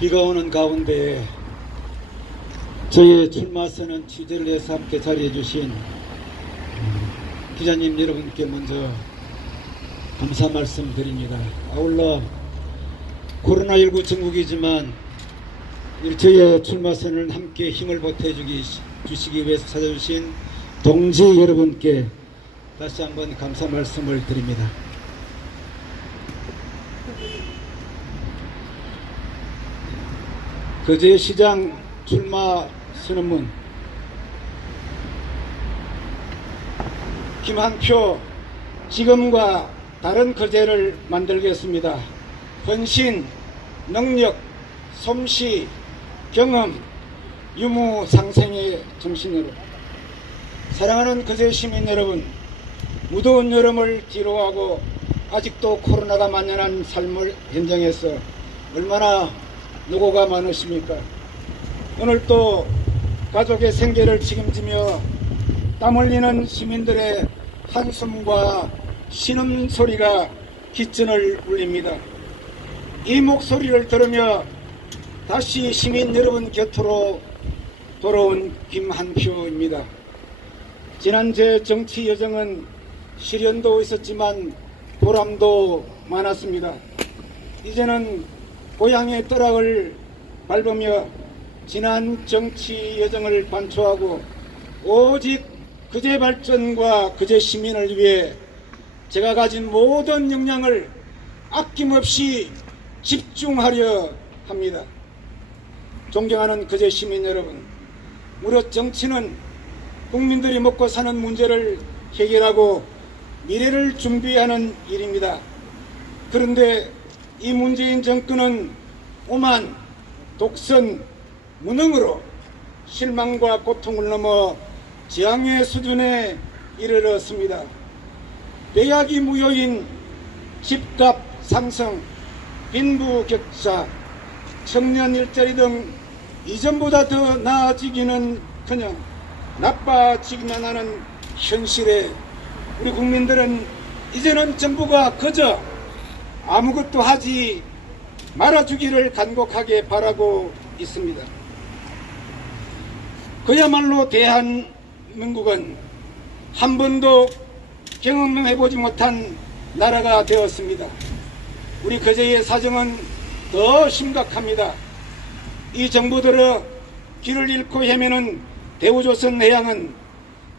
비가 오는 가운데 저의 출마선언 취재를 해서 함께 자리해 주신 기자님 여러분께 먼저 감사 말씀 드립니다. 아울러 코로나19 전국이지만 저의 출마선을 함께 힘을 보태주시기 위해서 찾아주신 동지 여러분께 다시 한번 감사 말씀을 드립니다. 거제시장 출마 선언문 김한표 지금과 다른 거제를 만들겠습니다. 헌신, 능력, 솜씨, 경험, 유무상생의 정신으로 사랑하는 거제 시민 여러분, 무더운 여름을 뒤로하고 아직도 코로나가 만연한 삶을 현장에서 얼마나 노고가 많으십니까? 오늘 또 가족의 생계를 책임지며 땀 흘리는 시민들의 한숨과 신음소리가 깃전을 울립니다. 이 목소리를 들으며 다시 시민 여러분 곁으로 돌아온 김한표입니다. 지난 제 정치 여정은 시련도 있었지만 보람도 많았습니다. 이제는 고향의 떠락을 밟으며 지난 정치 여정을 반초하고 오직 거제 발전과 거제 시민을 위해 제가 가진 모든 역량을 아낌없이 집중하려 합니다. 존경하는 거제 시민 여러분, 무릇 정치는 국민들이 먹고 사는 문제를 해결하고 미래를 준비하는 일입니다. 그런데 이 문재인 정권은 오만, 독선, 무능으로 실망과 고통을 넘어 재앙의 수준에 이르렀습니다. 배약이 무효인 집값 상승, 빈부격차, 청년 일자리 등 이전보다 더 나아지기는커녕 나빠지기만 하는 현실에 우리 국민들은 이제는 정부가 그저 아무것도 하지 말아주기를 간곡하게 바라고 있습니다. 그야말로 대한민국은 한 번도 경험해보지 못한 나라가 되었습니다. 우리 거제의 사정은 더 심각합니다. 이 정부들의 길을 잃고 헤매는 대우조선 해양은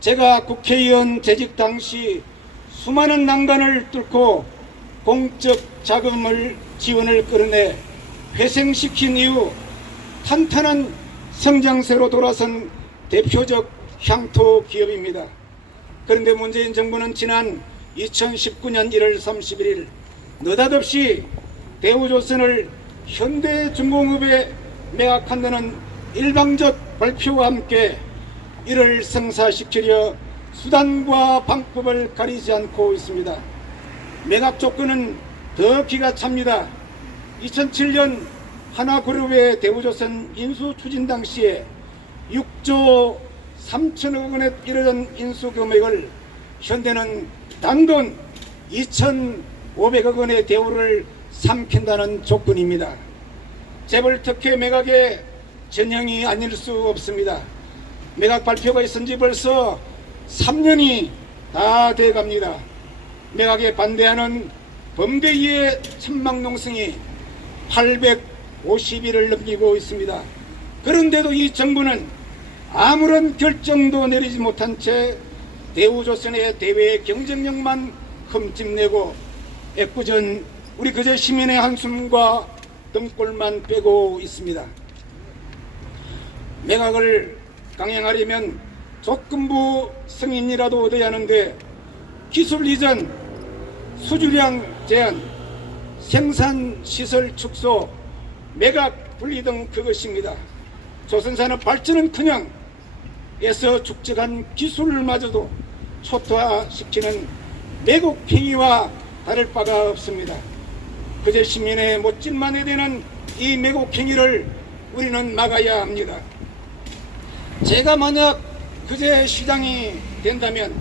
제가 국회의원 재직 당시 수많은 난관을 뚫고 공적 자금을 지원을 끌어내 회생시킨 이후 탄탄한 성장세로 돌아선 대표적 향토 기업입니다. 그런데 문재인 정부는 지난 2019년 1월 31일 느닷없이 대우조선을 현대중공업에 매각한다는 일방적 발표와 함께 이를 성사시키려 수단과 방법을 가리지 않고 있습니다. 매각 조건은 더 기가 찹니다. 2007년 하나그룹의 대우조선 인수 추진 당시에 6조 3천억 원에 이르던 인수 금액을 현대는 단돈 2,500억 원의 대우를 삼킨다는 조건입니다. 재벌 특혜 매각의 전형이 아닐 수 없습니다. 매각 발표가 있은 지 벌써 3년이 다 돼갑니다. 매각에 반대하는 범대위의 천막농성이 850일을 넘기고 있습니다. 그런데도 이 정부는 아무런 결정도 내리지 못한 채 대우조선의 대외 경쟁력만 흠집내고 애꿎은 우리 거제 시민의 한숨과 등골만 빼고 있습니다. 매각을 강행하려면 조건부 승인이라도 얻어야 하는데 기술 이전, 수주량 제한, 생산시설 축소, 매각 분리 등 그것입니다. 조선산업 발전은커녕 에서 축적한 기술마저도 초토화시키는 매국행위와 다를 바가 없습니다. 거제 시민의 못질만에 되는 이 매국행위를 우리는 막아야 합니다. 제가 만약 거제 시장이 된다면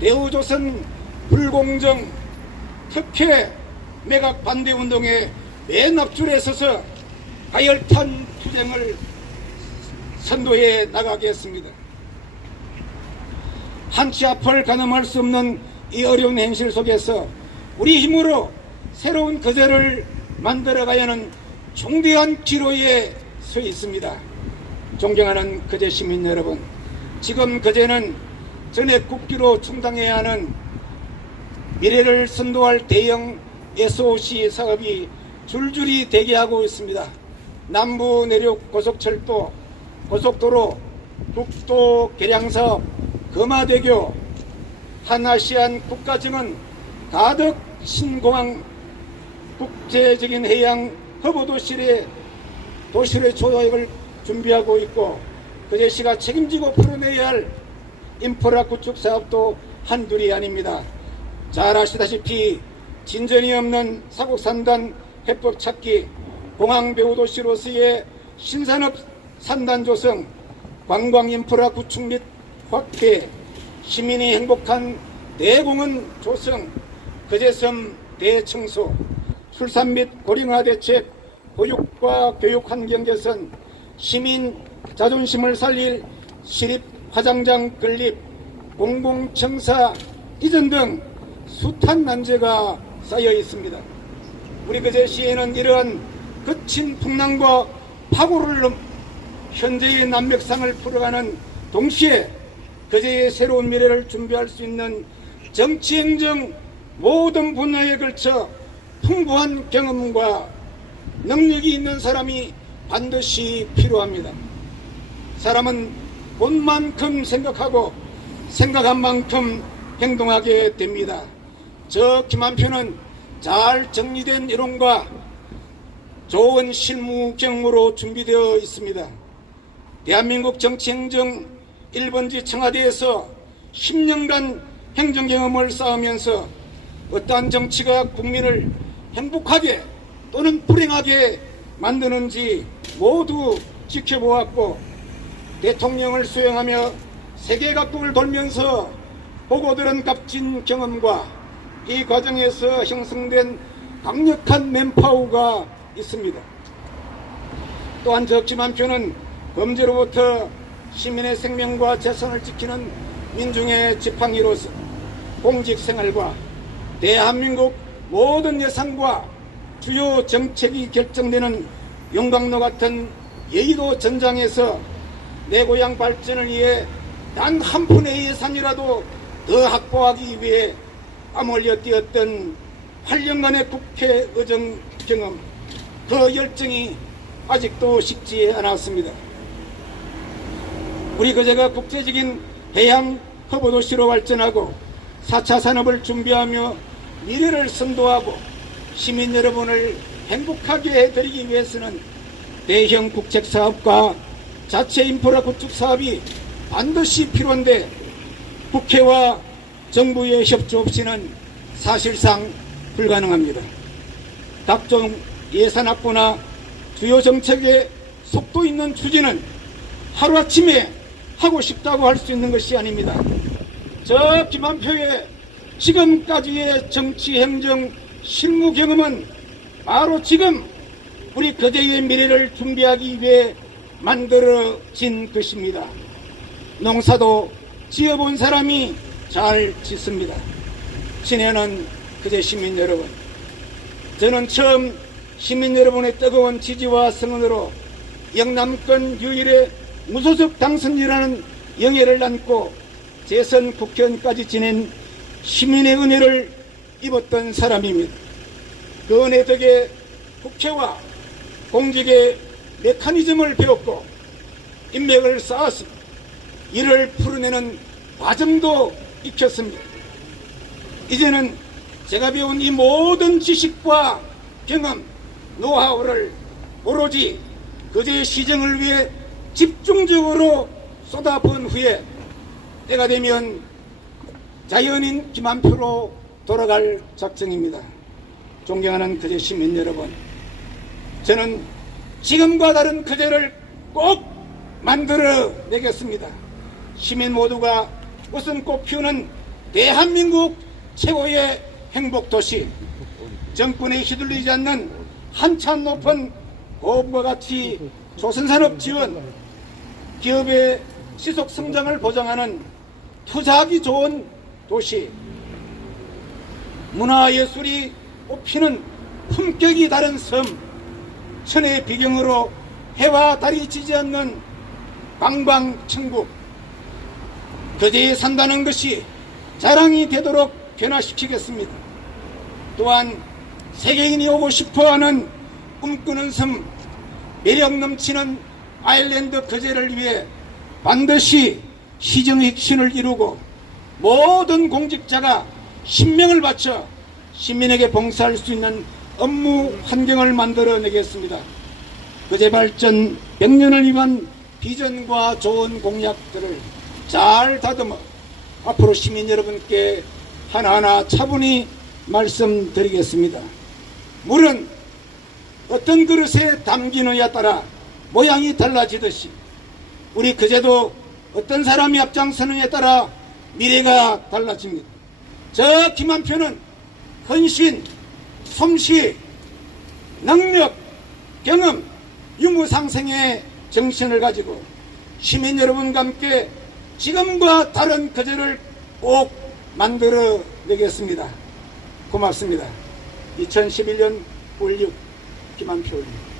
대우조선 불공정 특혜 매각 반대 운동에 맨 앞줄에 서서 가열탄 투쟁을 선도해 나가겠습니다. 한치 앞을 가늠할 수 없는 이 어려운 현실 속에서 우리 힘으로 새로운 거제를 만들어가야 하는 중대한 기로에 서 있습니다. 존경하는 거제 시민 여러분, 지금 거제는 전액 국기로 충당해야 하는 미래를 선도할 대형 SOC 사업이 줄줄이 대기하고 있습니다. 남부 내륙 고속철도, 고속도로, 국도 개량사업, 금화대교, 한아시안 국가증은 가덕 신공항 국제적인 해양 허브도시의 조획을 준비하고 있고, 거제시가 책임지고 풀어내야 할 인프라 구축 사업도 한둘이 아닙니다. 잘 아시다시피 진전이 없는 사국산단 해법 찾기, 공항 배후도시로서의 신산업 산단 조성, 관광 인프라 구축 및 확대, 시민이 행복한 대공원 조성, 거제섬 대청소, 출산 및 고령화 대책, 보육과 교육 환경 개선, 시민 자존심을 살릴 시립 화장장 건립, 공공청사 이전 등 숱한 난제가 쌓여 있습니다. 우리 거제시에는 이러한 거친 풍랑과 파고를 현재의 난맥상을 풀어가는 동시에 거제의 새로운 미래를 준비할 수 있는 정치행정 모든 분야에 걸쳐 풍부한 경험과 능력이 있는 사람이 반드시 필요합니다. 사람은 본 만큼 생각하고 생각한 만큼 행동하게 됩니다. 저 김한표는 잘 정리된 이론과 좋은 실무 경험으로 준비되어 있습니다. 대한민국 정치행정 1번지 청와대에서 10년간 행정경험을 쌓으면서 어떠한 정치가 국민을 행복하게 또는 불행하게 만드는지 모두 지켜보았고, 대통령을 수행하며 세계 각국을 돌면서 보고 들은 값진 경험과 이 과정에서 형성된 강력한 맨파워가 있습니다. 또한 저 김한표는 범죄로부터 시민의 생명과 재산을 지키는 민중의 지팡이로서 공직생활과 대한민국 모든 예산과 주요 정책이 결정되는 용광로 같은 여의도 전장에서 내 고향 발전을 위해 단 한 푼의 예산이라도 더 확보하기 위해 땀 흘려 뛰었던 8년간의 국회 의정 경험, 그 열정이 아직도 식지 않았습니다. 우리 거제가 국제적인 해양 허브도시로 발전하고 4차 산업을 준비하며 미래를 선도하고 시민 여러분을 행복하게 해드리기 위해서는 대형 국책사업과 자체 인프라 구축 사업이 반드시 필요한데, 국회와 정부의 협조 없이는 사실상 불가능합니다. 각종 예산 확보나 주요 정책의 속도 있는 추진은 하루아침에 하고 싶다고 할 수 있는 것이 아닙니다. 저 김한표의 지금까지의 정치행정 실무 경험은 바로 지금 우리 거제의 미래를 준비하기 위해 만들어진 것입니다. 농사도 지어본 사람이 잘 짓습니다. 친애하는 거제 시민 여러분, 저는 처음 시민 여러분의 뜨거운 지지와 성원으로 영남권 유일의 무소속 당선이라는 영예를 안고 재선 국회의원까지 지낸 시민의 은혜를 입었던 사람입니다. 그 은혜 덕에 국회와 공직의 메커니즘을 배웠고 인맥을 쌓았습니다. 이를 풀어내는 과정도 익혔습니다. 이제는 제가 배운 이 모든 지식과 경험, 노하우를 오로지 거제의 시정을 위해 집중적으로 쏟아부은 후에 때가 되면 자연인 김한표로 돌아갈 작정입니다. 존경하는 거제 시민 여러분, 저는 지금과 다른 거제를 꼭 만들어내겠습니다. 시민 모두가 웃음 꽃 피우는 대한민국 최고의 행복도시, 정권에 휘둘리지 않는 한참 높은 고음과 같이 조선산업 지원, 기업의 지속 성장을 보장하는 투자하기 좋은 도시, 문화예술이 꽃피는 품격이 다른 섬, 천혜의 비경으로 해와 달이 지지 않는 관광천국, 거제에 산다는 것이 자랑이 되도록 변화시키겠습니다. 또한 세계인이 오고 싶어하는 꿈꾸는 섬, 매력 넘치는 아일랜드 거제를 위해 반드시 시정혁신을 이루고 모든 공직자가 신명을 바쳐 시민에게 봉사할 수 있는 업무 환경을 만들어내겠습니다. 거제 발전 100년을 위한 비전과 좋은 공약들을 잘 다듬어 앞으로 시민 여러분께 하나하나 차분히 말씀드리겠습니다. 물은 어떤 그릇에 담기느냐에 따라 모양이 달라지듯이 우리 거제도 어떤 사람이 앞장서느냐에 따라 미래가 달라집니다. 저 김한표는 헌신, 솜씨, 능력, 경험, 유무상생의 정신을 가지고 시민 여러분과 함께 지금과 다른 거제를 꼭 만들어내겠습니다. 고맙습니다. 2011년 5.16 김한표입니다.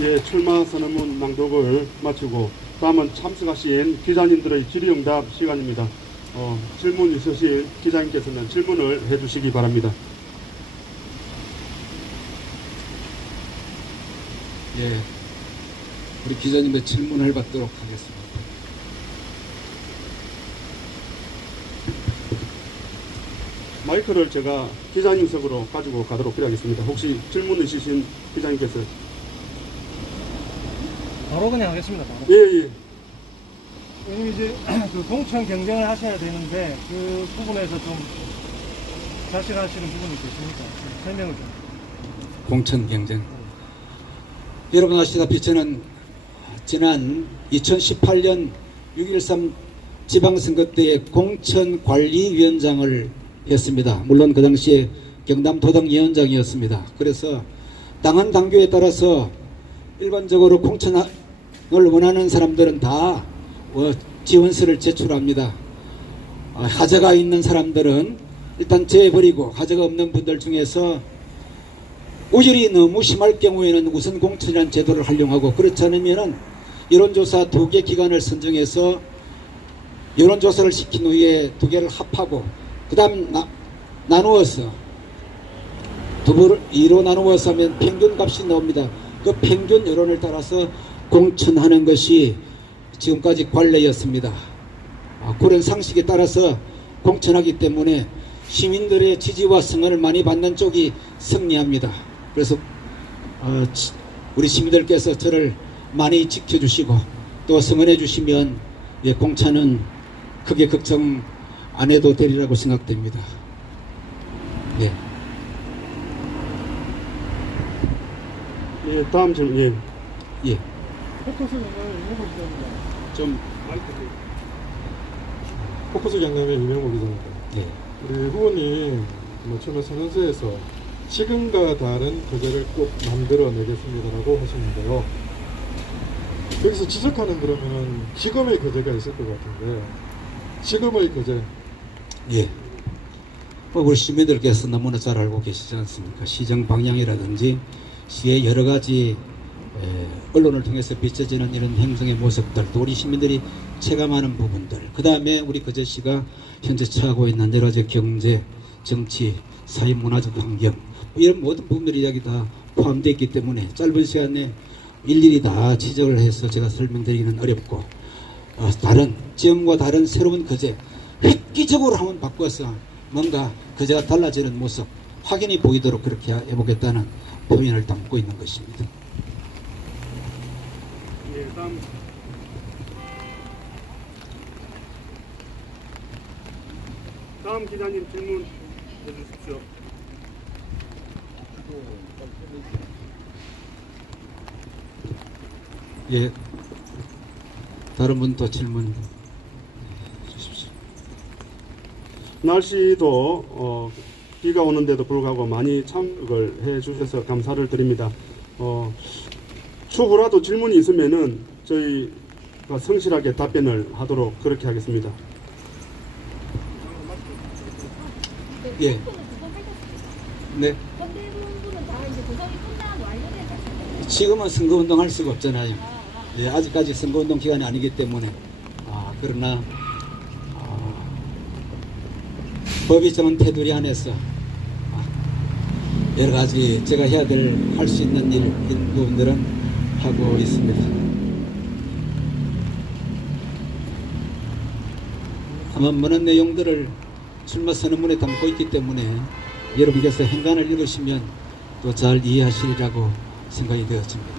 예, 출마 선언문 낭독을 마치고 다음은 참석하신 기자님들의 질의응답 시간입니다. 질문 있으실 기자님께서는 질문을 해주시기 바랍니다. 예, 우리 기자님의 질문을 받도록 하겠습니다. 마이크를 제가 기자님석으로 가지고 가도록 하겠습니다. 혹시 질문 있으신 기자님께서. 바로 그냥 하겠습니다. 바로. 예. 왜냐면 이제 그 공천 경쟁을 하셔야 되는데 그 부분에서 좀 자신하시는 부분이 계십니까? 설명을 좀. 공천 경쟁. 여러분 아시다시피 저는 지난 2018년 6.13 지방선거 때에 공천관리위원장을 했습니다. 물론 그 당시에 경남도당위원장이었습니다. 그래서 당헌 당규에 따라서 일반적으로 공천을 원하는 사람들은 다 지원서를 제출합니다. 하자가 있는 사람들은 일단 제해버리고 하자가 없는 분들 중에서 오열이 너무 심할 경우에는 우선 공천이라는 제도를 활용하고, 그렇지 않으면 여론조사 2개 기관을 선정해서 여론조사를 시킨 후에 2개를 합하고 그 다음 나누어서 2로 나누어서 하면 평균값이 나옵니다. 그 평균 여론을 따라서 공천하는 것이 지금까지 관례였습니다. 그런 상식에 따라서 공천하기 때문에 시민들의 지지와 성원을 많이 받는 쪽이 승리합니다. 그래서 우리 시민들께서 저를 많이 지켜주시고 또 성원해 주시면 공천은 크게 걱정 안 해도 되리라고 생각됩니다. 예. 예, 다음 질문. 예. 예. 포커스 경쟁을 해보시겠습니다. 좀 포커스 경남의 이명호 기자입니다. 예. 우리 후보님 처음에 선언서에서 지금과 다른 거제를 꼭 만들어내겠습니다라고 하셨는데요. 여기서 지적하는 그러면 지금의 거제가 있을 것 같은데 지금의 거제. 예. 우리 시민들께서 너무나 잘 알고 계시지 않습니까? 시정 방향이라든지 시의 여러 가지 언론을 통해서 비춰지는 이런 행정의 모습들, 또 우리 시민들이 체감하는 부분들, 그 다음에 우리 거제시가 현재 처하고 있는 여러 가지 경제, 정치, 사회, 문화적 환경, 이런 모든 부분들이 이야기 다 포함되어 있기 때문에 짧은 시간에 일일이 다 지적을 해서 제가 설명드리기는 어렵고, 다른 지금과 다른 새로운 거제, 획기적으로 한번 바꿔서 뭔가 거제가 달라지는 모습 확인이 보이도록 그렇게 해보겠다는 표현을 담고 있는 것입니다. 예, 다음 기자님 질문 해주십시오. 예, 다른 분 또 질문 주십시오. 날씨도 비가 오는데도 불구하고 많이 참석을 해 주셔서 감사를 드립니다. 추후라도 질문이 있으면은 저희가 성실하게 답변을 하도록 그렇게 하겠습니다. 예. 네. 대부분은 다 이제 구성이 끝나고 완료된 지금은 선거운동 할 수가 없잖아요. 예, 아직까지 선거운동 기간이 아니기 때문에. 그러나, 법이 정한 테두리 안에서 여러 가지 제가 해야 될, 할 수 있는 일, 부분들은 하고 있습니다. 아마 많은 내용들을 출마 선언문에 담고 있기 때문에 여러분께서 행간을 읽으시면 또 잘 이해하시리라고 생각이 되었습니다.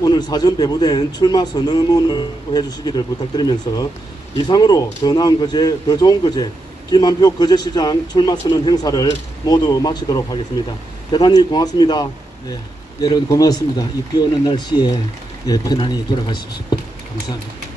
오늘 사전 배부된 출마 선언문을 해주시기를 부탁드리면서 이상으로 더 나은 거제, 더 좋은 거제, 김한표 거제시장 출마 선언 행사를 모두 마치도록 하겠습니다. 대단히 고맙습니다. 네, 여러분 고맙습니다. 이 비 오는 날씨에 편안히 돌아가십시오. 감사합니다.